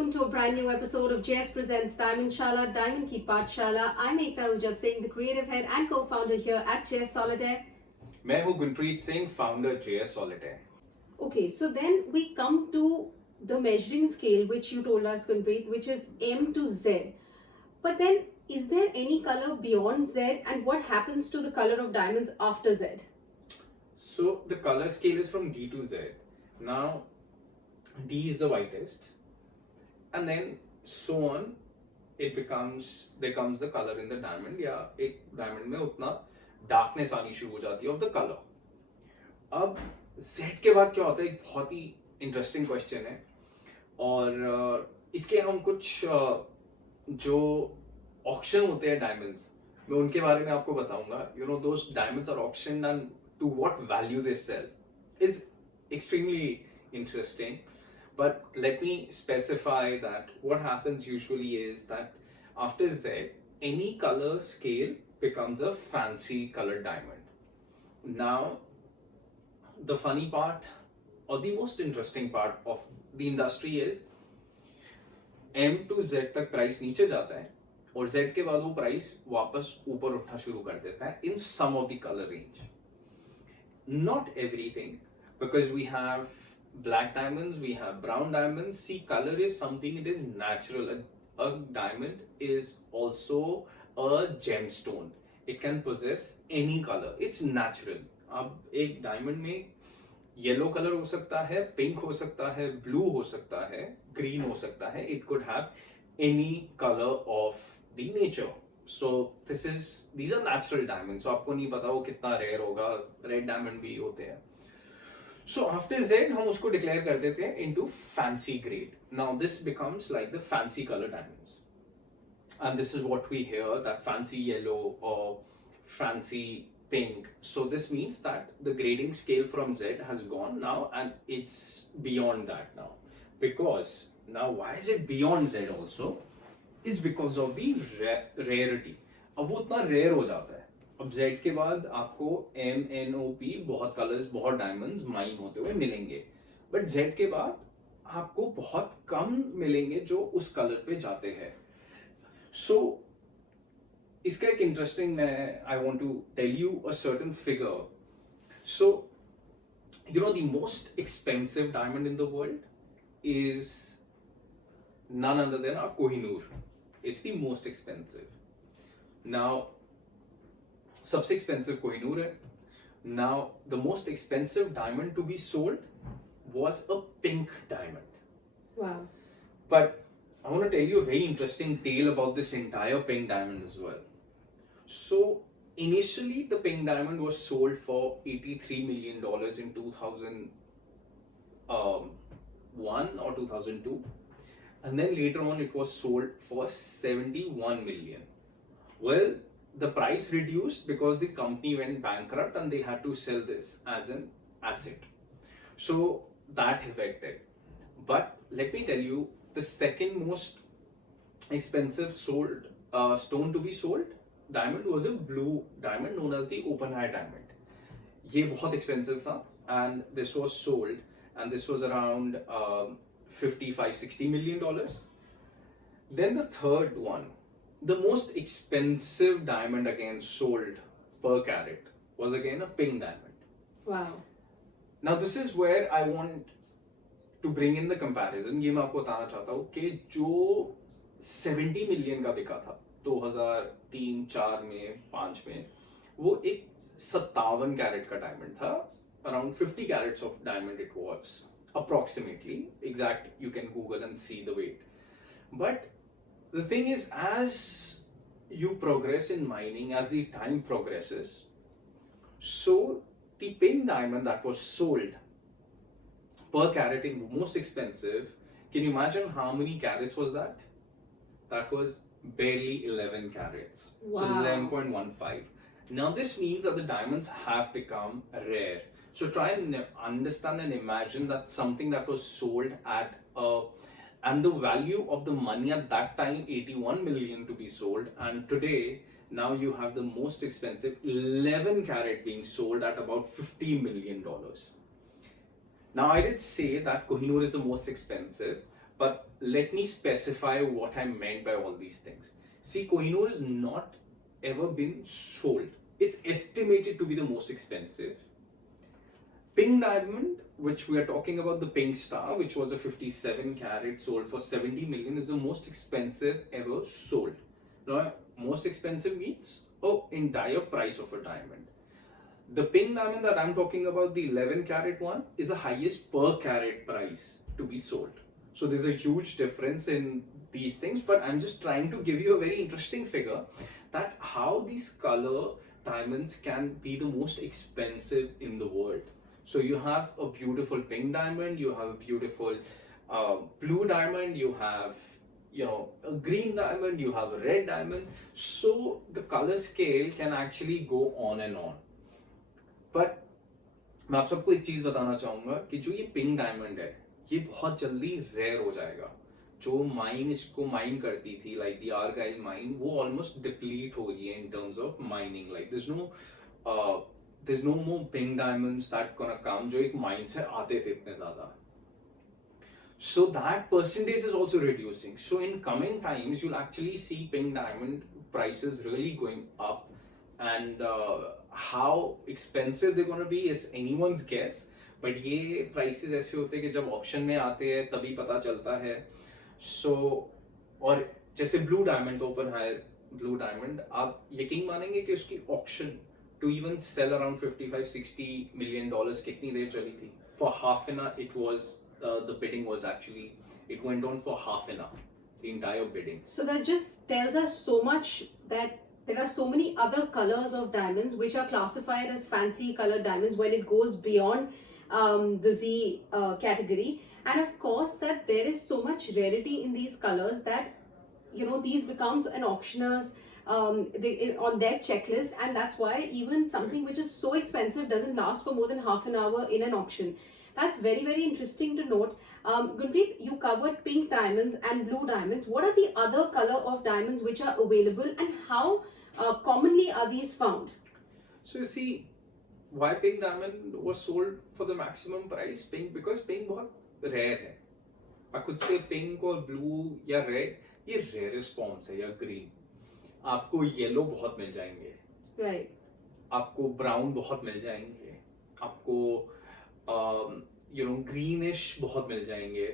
welcome to a brand new episode of JS Presents Diamondshala, Diamond Ki Pathshala. I'm Ekta Ahuja Singh, the creative head and co-founder here at JS Solitaire. मैं हूँ Gunpreet Singh, founder JS Solitaire. Okay, so then we come to the measuring scale which you told us, Gunpreet, which is M to Z. But then, is there any color beyond Z, and what happens to the color of diamonds after Z? So the color scale is from D to Z. Now D is the whitest, and then so on. It becomes the color in the diamond. या एक diamond में उतना darkness आनी शुरू हो जाती है of the color. अब Z के बाद क्या होता है, एक बहुत ही interesting question है, और इसके हम कुछ जो auction होते हैं diamonds, मैं उनके बारे में आपको बताऊंगा. You know, those diamonds are auctioned and to what value they sell is extremely interesting. But let me specify that what happens usually is that after Z, any color scale becomes a fancy colored diamond. Now, the funny part or the most interesting part of the industry is M to Z तक price नीचे जाता है और Z के बाद वो price वापस ऊपर उठना शुरू कर देता है in some of the color range. Not everything, because we have black diamonds, we have brown diamonds. See, color is something, it is natural. A diamond is also a gemstone. It can possess any color. It's natural. अब एक diamond में yellow color हो सकता है, pink हो सकता है, blue हो सकता है, green हो सकता है. It could have any color of the nature. So these are natural diamonds. So आपको नहीं पता वो कितना rare होगा. Red diamond भी होते हैं. So after Z हम उसको declare कर देते हैं into fancy grade. Now this becomes like the fancy color diamonds. And this is what we hear, that fancy yellow or fancy pink. So this means that the grading scale from Z has gone now and it's beyond that now. Because now why is it beyond Z also? Is because of the rarity. अब वो उतना rare हो जाता है. अब Z के बाद आपको M, N, O, P बहुत colors, बहुत diamonds माइन होते हुए मिलेंगे. But Z के बाद आपको बहुत कम मिलेंगे जो उस color पे जाते हैं. So इसका एक interesting I want to tell you a certain figure. So you know, the most expensive diamond in the world is none other than a Kohinoor. It's the most expensive. Now, सबसे expensive Kohinoor है. Now, the most expensive diamond to be sold was a pink diamond. Wow. But I want to tell you a very interesting tale about this entire pink diamond as well. So, initially, the pink diamond was sold for $83 million in 2001 or 2002. And then later on it was sold for 71 million. Well, the price reduced because the company went bankrupt and they had to sell this as an asset. So that affected. But let me tell you, the second most expensive sold stone to be sold diamond was a blue diamond known as the open eye diamond. ये बहुत expensive था and this was sold, and this was around $55-60 million. Then the third one, the most expensive diamond again sold per carat was again a pink diamond. Wow. Now this is where I want to bring in the comparison. ये मैं आपको बताना चाहता हूँ कि जो 70 million का बिका था 2003-4 में 5 में, वो एक 57 कैरेट का डायमंड था. Around 50 carats of diamond it was. Approximately, exact, you can Google and see the weight. But the thing is, as you progress in mining, as the time progresses, so the pink diamond that was sold per carat in most expensive, can you imagine how many carats was that? That was barely 11 carats. Wow. So 11.15. Now this means that the diamonds have become rare. So try and understand and imagine that something that was sold at and the value of the money at that time 81 million to be sold, and today now you have the most expensive 11 carat being sold at about $50 million. Now I did say that Kohinoor is the most expensive, But let me specify what I meant by all these things. See, Kohinoor has not ever been sold. It's estimated to be the most expensive. Pink diamond, which we are talking about, the pink star, which was a 57 carat sold for 70 million, is the most expensive ever sold. Now, most expensive means entire price of a diamond. The pink diamond that I'm talking about, the 11 carat one, is the highest per carat price to be sold. So there's a huge difference in these things, but I'm just trying to give you a very interesting figure that how these color diamonds can be the most expensive in the world. So you have a beautiful pink diamond, you have a beautiful blue diamond, you have a green diamond, you have a red diamond. So the color scale can actually go on and on. But मैं आप सबको एक चीज बताना चाहूंगा कि जो ये पिंक डायमंड है ये बहुत जल्दी रेयर हो जाएगा. जो माइन इसको माइन करती थी लाइक द आर्गाइल माइन, वो ऑलमोस्ट डिप्लीट हो गई है in terms of mining. Like there's no more pink diamonds that gonna come जो एक माइन से आते थे इतने ज्यादा. So that percentage is also reducing. So in coming times you'll actually see pink diamond prices really going up, and how expensive they're going to be is anyone's guess. But ये prices ऐसे होते हैं कि जब auction में आते हैं तभी पता चलता है. So और जैसे blue diamond, open higher blue diamond, आप यकीन मानेंगे कि उसकी auction to even sell around 55-60 million dollars कितनी देर चली थी? For half an hour it was, the bidding was actually, it went on for half an hour, the entire bidding. So that just tells us so much that there are so many other colors of diamonds which are classified as fancy colored diamonds when it goes beyond the Z category. And of course that there is so much rarity in these colors that these becomes an auctioneer's on their checklist, and that's why even something which is so expensive doesn't last for more than half an hour in an auction. That's very, very interesting to note. Gurpreet, you covered pink diamonds and blue diamonds. What are the other color of diamonds which are available, and how commonly are these found? So you see, why pink diamond was sold for the maximum price? Pink, because pink बहुत rare है. I could say pink or blue या red, ये rarest forms है, या green. आपको yellow बहुत मिल जाएंगे. Right. आपको brown बहुत मिल जाएंगे. आपको greenish बहुत मिल जाएंगे.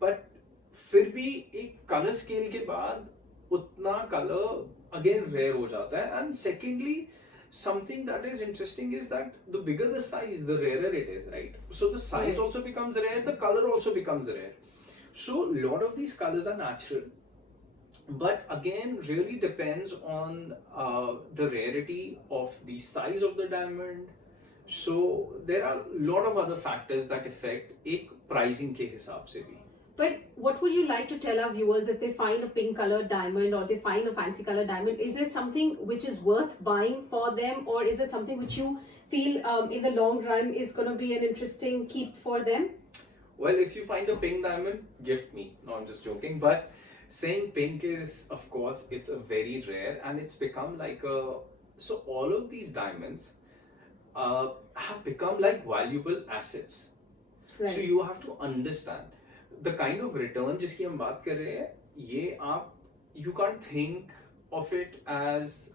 But फिर भी एक color scale के बाद उतना color again rare हो जाता है. And secondly, something that is interesting is that the bigger the size, the rarer it is, right? So the size also becomes rare, the color also becomes rare. So a lot of these colors are natural, but again really depends on the rarity of the size of the diamond. So there are a lot of other factors that affect एक pricing के हिसाब से भी. But what would you like to tell our viewers if they find a pink colored diamond or they find a fancy colored diamond? Is it something which is worth buying for them, or is it something which you feel in the long run is going to be an interesting keep for them? Well, if you find a pink diamond, gift me. No, I'm just joking. But saying pink is, of course, it's a very rare, and it's become like a... So all of these diamonds have become like valuable assets. Right. So you have to understand the kind of return जिसकी हम बात कर रहे हैं, ये आप you can't think of it as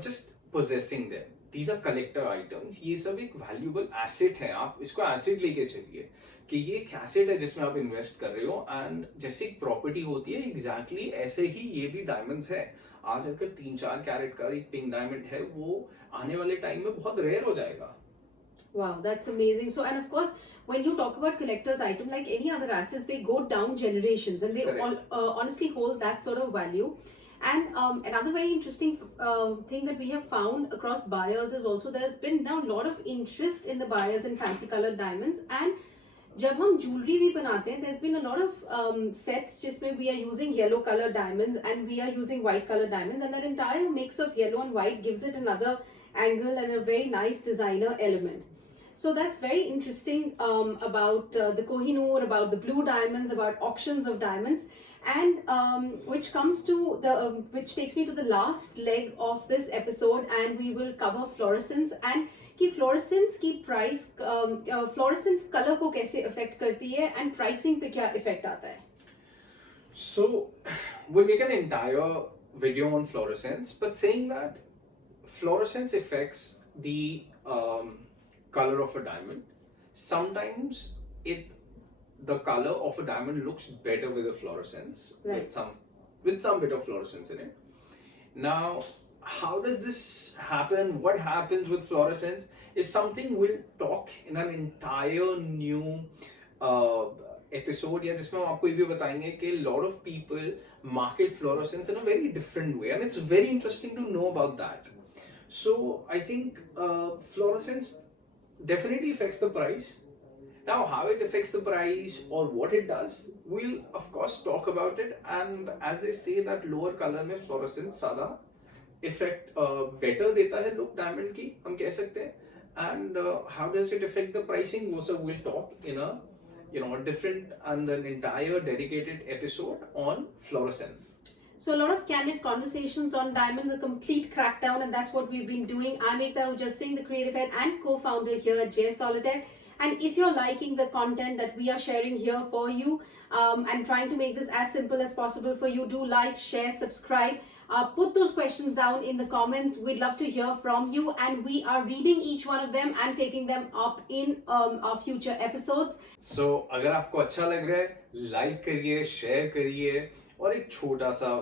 just possessing them. These are collector items. ये सब एक valuable asset है. आप इसको asset लेके चलिए कि ये एक asset है जिसमें आप invest कर रहे हो, and जैसे एक property होती है exactly ऐसे ही ये भी diamonds है. आज अगर 3-4 कैरेट का एक पिंक डायमंड है, वो आने वाले टाइम में बहुत रेयर हो जाएगा. Wow, that's amazing. So, and of course, when you talk about collector's item, like any other assets, they go down generations, and they all honestly hold that sort of value. And another very interesting thing that we have found across buyers is also there's been now a lot of interest in the buyers in fancy colored diamonds. And जब हम jewelry भी बनाते हैं, there's been a lot of sets जिसमें we are using yellow colored diamonds and we are using white colored diamonds, and that entire mix of yellow and white gives it another angle and a very nice designer element. So that's very interesting about the Kohinoor, about the blue diamonds, about auctions of diamonds, and which comes to the which takes me to the last leg of this episode, and we will cover fluorescence. And कि fluorescence की price fluorescence colour को कैसे affect करती है and pricing पे क्या effect आता है. So, we'll make an entire video on fluorescence, but saying that fluorescence affects the color of a diamond. Sometimes the color of a diamond looks better with a fluorescence, Right. with some bit of fluorescence in it. Now, how does this happen? What happens with fluorescence is something we'll talk in an entire new episode, या जिसमें हम आपको ये भी बताएंगे कि lot of people market fluorescence in a very different way, and it's very interesting to know about that. So I think fluorescence definitely affects the price. Now, how it affects the price or what it does, we'll of course talk about it. And as they say that lower color में fluorescence ज़्यादा effect better देता है look diamond की, हम कह सकते हैं. And how does it affect the pricing? वो सब we'll talk in a different and an entire dedicated episode on fluorescence. So a lot of candid conversations on diamonds, a complete crackdown, and that's what we've been doing. I'm Ekta Ujjas Singh, the creative head and co-founder here at JS Solitaire. And if you're liking the content that we are sharing here for you and trying to make this as simple as possible for you, do like, share, subscribe. Put those questions down in the comments. We'd love to hear from you, and we are reading each one of them and taking them up in our future episodes. So अगर आपको अच्छा लग रहा है, like करिए, share करिए, और एक छोटा सा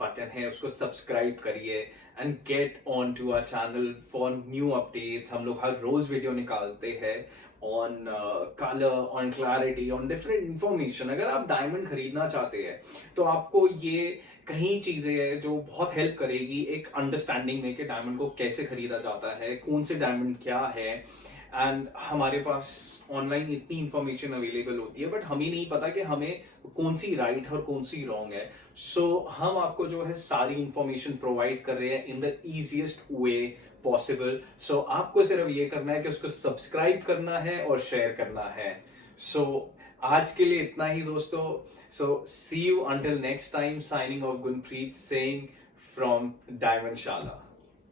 बटन है उसको सब्सक्राइब करिए and get on to our channel for new updates. हम लोग हर रोज वीडियो निकालते हैं on color, on clarity, on different information. अगर आप डायमंड खरीदना चाहते हैं तो आपको ये कहीं चीजें हैं जो बहुत हेल्प करेगी एक अंडरस्टैंडिंग में कि डायमंड को कैसे खरीदा जाता है, कौन से डायमंड क्या है. एंड हमारे पास ऑनलाइन इतनी इंफॉर्मेशन अवेलेबल होती है बट हमें नहीं पता कि हमें कौन सी राइट और कौन सी रॉन्ग है. सो हम आपको जो है सारी इंफॉर्मेशन प्रोवाइड कर रहे हैं in the easiest way possible. So आपको सिर्फ ये करना है कि उसको सब्सक्राइब करना है और शेयर करना है. सो आज के लिए इतना ही दोस्तों. So see you until next time. Signing off Gunpreet Singh from Diamondshala.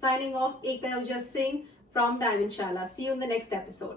Signing off, Ekta Ujjas Singh from Diamondshala. See you in the next episode.